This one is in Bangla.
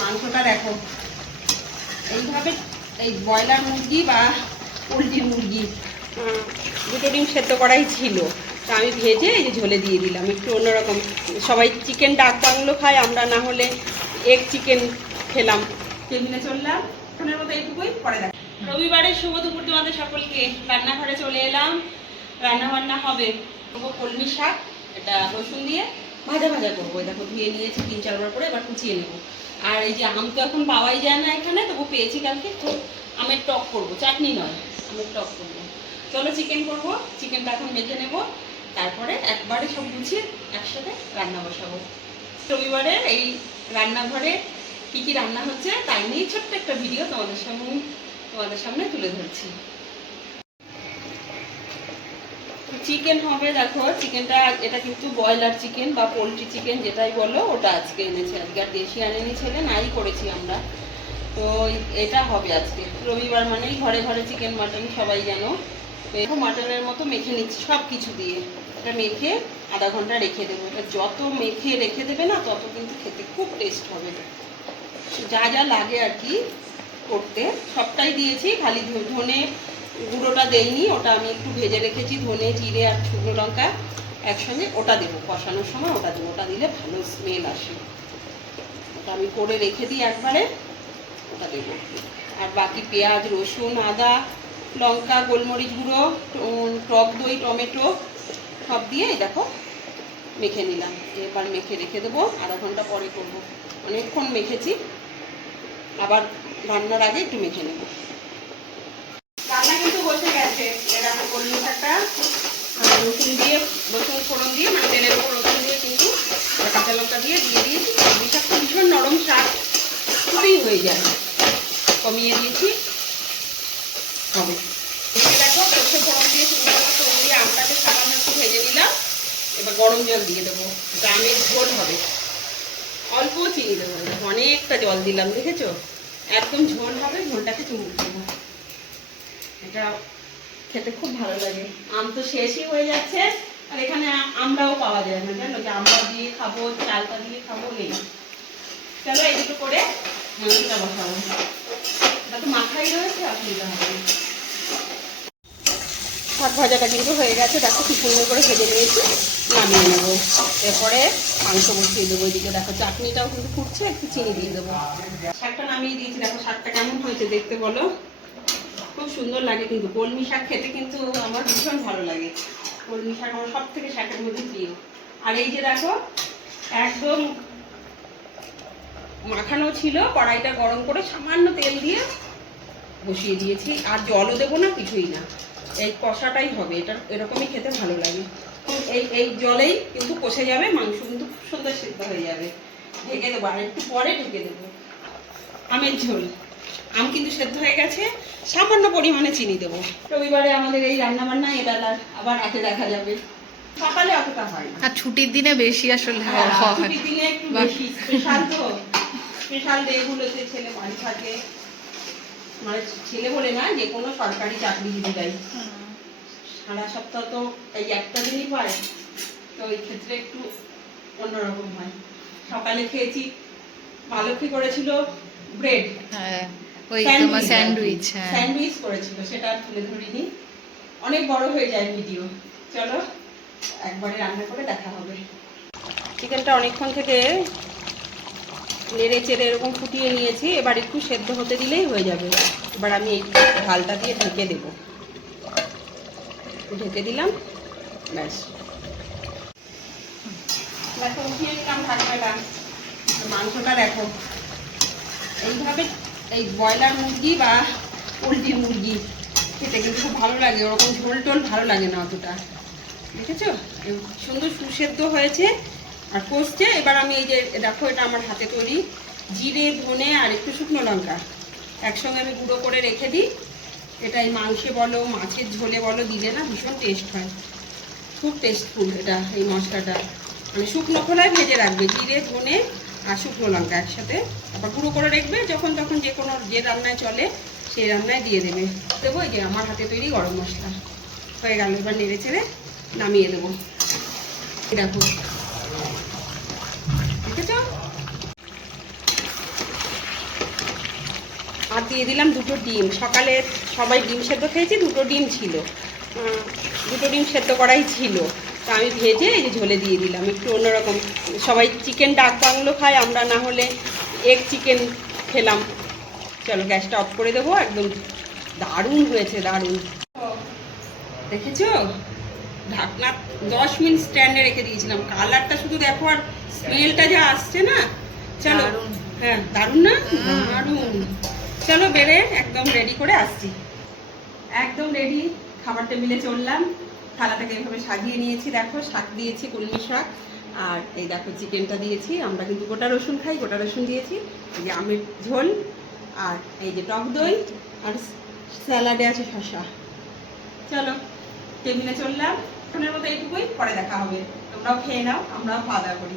মাংসটা দেখো এইভাবে, এই ব্রয়লার মুরগি বা পোলট্রির মুরগি দুটো ডিম সেদ্ধ করাই ছিল, তা আমি ভেজে এই যে ঝোলে দিয়ে দিলাম। একটু অন্যরকম, সবাই চিকেন ডাক বাংলো খায়, আমরা না হলে এগ চিকেন খেলাম। টেবিলে চললাম, এখনের মতো এইটুকুই, পরে দেখ। রবিবারের শুভ দুপুর তোমাদের সকলকে। রান্নাঘরে চলে এলাম, রান্না বান্না হবে। কলমি শাক, এটা রসুন দিয়ে ভাজা ভাজা করবো। দেখো ধুয়ে নিয়েছি 3-4 বার করে, এবার কুচিয়ে নেবো। আর এই যে আম তো এখন পাওয়াই যায় না এখানে, তবু পেয়েছি কালকে, তো আমের টক করবো, চাটনি নয়, আমের টক করবো। চলো চিকেন করবো, চিকেনটা এখন মেখে নেবো, তারপরে একবারে সব গুছিয়ে একসাথে রান্না বসাবো। রবিবারে এই রান্নাঘরে কী কী রান্না হচ্ছে তাই নিয়ে ছোট্ট একটা ভিডিও তোমাদের সামনে তুলে ধরছি। চিকেন হবে, দেখো চিকেনটা, এটা কিন্তু ব্রয়লার চিকেন বা পোলট্রি চিকেন যেটাই বলো, ওটা আজকে এনেছে। আজকে আর দেশি আনেনি ছেলে, নাই করেছি আমরা। তো এটা হবে আজকে। রবিবার মানেই ঘরে ঘরে চিকেন মাটন, সবাই জানো। তো মাটনের মতো মেখে নিচ্ছি সব কিছু দিয়ে। এটা মেখে আধা ঘন্টা রেখে দেবো। এটা যত মেখে রেখে দেবে না, তত কিন্তু খেতে খুব টেস্ট হবে। যা যা লাগে আর কি করতে সবটাই দিয়েছি, খালি ধনে গুঁড়োটা দেইনি, ওটা আমি একটু ভেজে রেখেছি। ধনে, জিরে আর শুকনো লঙ্কা একসঙ্গে, ওটা দেবো কষানোর সময়, ওটা দেবো। ওটা দিলে ভালো স্মেল আসে, ওটা আমি করে রেখে দিই একবারে, ওটা দেবো। আর বাকি পেঁয়াজ, রসুন, আদা, লঙ্কা, গোলমরিচ গুঁড়ো, টক দই, টমেটো সব দিয়ে দেখো মেখে নিলাম। এবার মেখে রেখে দেবো, আধা ঘন্টা পরে করবো। অনেকক্ষণ মেখেছি, আবার রান্নার আগে একটু মেখে নেব। রান্না কিন্তু বসে গেছে। এরকম কলমি শাকটা রসুন ফোড়ন দিয়ে, মানে তেলের উপর রসুন দিয়ে কিন্তু কাঁচা লঙ্কা দিয়ে দিয়েছি। কলমি শাকটা ভীষণ নরম শাক, খুবই হয়ে যায়, কমিয়ে দিয়েছি, হবে। দেখো সর্ষে ফোড়ন দিয়ে, শুকনো লঙ্কা ফোড়ন দিয়ে আমটাকে সামান্য একটু ভেজে নিলাম। এবার গরম জল দিয়ে দেবো, গ্রামের ঝোল হবে। অল্প চিনি দেবো, অনেকটা জল দিলাম, দেখেছো? একদম ঝোল হবে, ঝোলটাকে চুমুক দেবো। এটা খেতে খুব ভালো লাগে। আম তো শেষই হয়ে যাচ্ছে, আর এখানে আমরাও পাওয়া যায় না, জানো? যে আমরা দিয়ে খাবো, চালটা দিয়ে খাবো, নেই। চলো এই দুটো করে মাংসটা বসাবো। এটা তো মাথায় রয়েছে, অসুবিধা হবে না। শাক ভাজাটা কিন্তু হয়ে গেছে, দেখো কি সুন্দর করে ভেজে নিয়েছি, নামিয়ে নেবো। এরপরে মাংস বসিয়ে দেবো। ওইদিকে দেখো চাটনিটাও কিন্তু ফুটছে, একটু চিনি দিয়ে দেবো। শাকটা নামিয়ে দিয়েছি, দেখো শাকটা কেমন হয়েছে দেখতে বলো। খুব সুন্দর লাগে কিন্তু, কলমি শাক খেতে কিন্তু আমার ভীষণ ভালো লাগে। কলমি শাক আমার সব থেকে শাকের মধ্যে প্রিয়। আর এই যে দেখো একদম মাখানো ছিল, কড়াইটা গরম করে সামান্য তেল দিয়ে বসিয়ে দিয়েছি। আর জলও দেবো না, কিছুই না, এই কষাটাই হবে। এটা এরকমই খেতে ভালো লাগে। এই জলেই কিন্তু কষে যাবে, মাংস কিন্তু খুব সুন্দর সিদ্ধ হয়ে যাবে। ঢেকে দেবো, আর একটু পরে ঢেকে দেবো। আমের ঝোল, আম কিন্তু সেদ্ধ হয়ে গেছে, সামান্য পরিমাণে চিনি দেবো। রবিবারে আমাদের এই রান্না বান্না, এবেলার আবার রাতে দেখা যাবে, সকালে অতটা হয় না। আর ছুটির দিনে বেশি আসলে ছুটির দিনে একটু বেশি স্পেশাল, তো স্পেশাল ডেগুলোতে ছেলে বাড়ি থাকে, মানে ছেলে বলে না, যে কোনো সরকারি চাকরিজীবীরাই সারা সপ্তাহ তো এই একটা দিনই পায়, তো এই ক্ষেত্রে একটু অন্যরকম হয়। সকালে খেয়েছি, মালক্ষী করেছিল ব্রেড, স্যান্ডউইচ করেছিল, সেটা তুলে ধরিনি, অনেক বড় হয়ে যায় ভিডিও। চলো একবারে রান্না করে দেখা হবে। চিকেনটা অনেকক্ষণ থেকে নেড়ে চেড়ে এরকম ফুটিয়ে নিয়েছি, এবার একটু সেদ্ধ হতে দিলেই হয়ে যাবে। এবার আমি এই ঢালটা দিয়ে ঢেকে দেবো, ঢেকে দিলাম, ব্যাস। দেখো উঠিয়ে নিলাম ঢাকনাটা। মাংসটা দেখো এইভাবে, এই ব্রয়লার মুরগি বা পোলট্রি মুরগি খেতে কিন্তু খুব ভালো লাগে, ওরকম ঝোল টোল ভালো লাগে না অতটা, দেখেছো? সুন্দর সুসেদ্ধ হয়েছে আর কষছে। এবার আমি এই যে দেখো, এটা আমার হাতে তৈরি জিরে, ধনে আর একটু শুকনো লঙ্কা একসঙ্গে আমি গুঁড়ো করে রেখে দিই। এটা এই মাংসে বলো, মাছের ঝোলে বলো, দিলে না ভীষণ টেস্ট হয়, খুব টেস্টফুল এটা। এই মশলাটা মানে শুকনো খোলায় ভেজে রাখবে, জিরে, ধনে আর শুকনো লঙ্কা একসাথে, আবার গুঁড়ো করে রাখবে। যখন তখন যে কোনো যে রান্নায় চলে সেই রান্নায় দিয়ে দেবে। দেবো এই যে আমার হাতে তৈরি গরম মশলা হয়ে গেল। এবার নেড়ে চেড়ে নামিয়ে দেবো। দেখো দেখেছো, আর দিয়ে দিলাম 2টো ডিম। সকালে সবাই ডিম সেদ্ধ খেয়েছি, 2টো ডিম ছিল, 2টো ডিম সেদ্ধ করাই ছিল। তা আমি ভেজে এই যে ঝোলে দিয়ে দিলাম, একটু অন্যরকম। সবাই চিকেন ডাক বাংলো খায়, আমরা না হলে এগ চিকেন খেলাম। চলো গ্যাসটা অফ করে দেবো। একদম দারুণ হয়েছে, দারুণ। দেখেছো, ঢাকনা 10 মিনিট স্ট্যান্ডে রেখে দিয়েছিলাম। কালারটা শুধু দেখো, আর স্মেলটা যা আসছে না। চলো, হ্যাঁ দারুণ না, দারুণ। চলো বেড়ে একদম রেডি করে আসছি। একদম রেডি, খাবার টেবিলে চললাম। থালাটাকে এইভাবে সাজিয়ে নিয়েছি, দেখো শাক দিয়েছি, কলমি শাক, আর এই দেখো চিকেনটা দিয়েছি। আমরা কিন্তু গোটা রসুন খাই, গোটা রসুন দিয়েছি। এই যে আমের ঝোল, আর এই যে টক দই, আর স্যালাডে আছে শসা। চলো টেবিলে চললাম, এখনের মতো এইটুকুই, পরে দেখা হবে। তোমরাও খেয়ে নাও, আমরাও খাওয়া দাওয়া করি।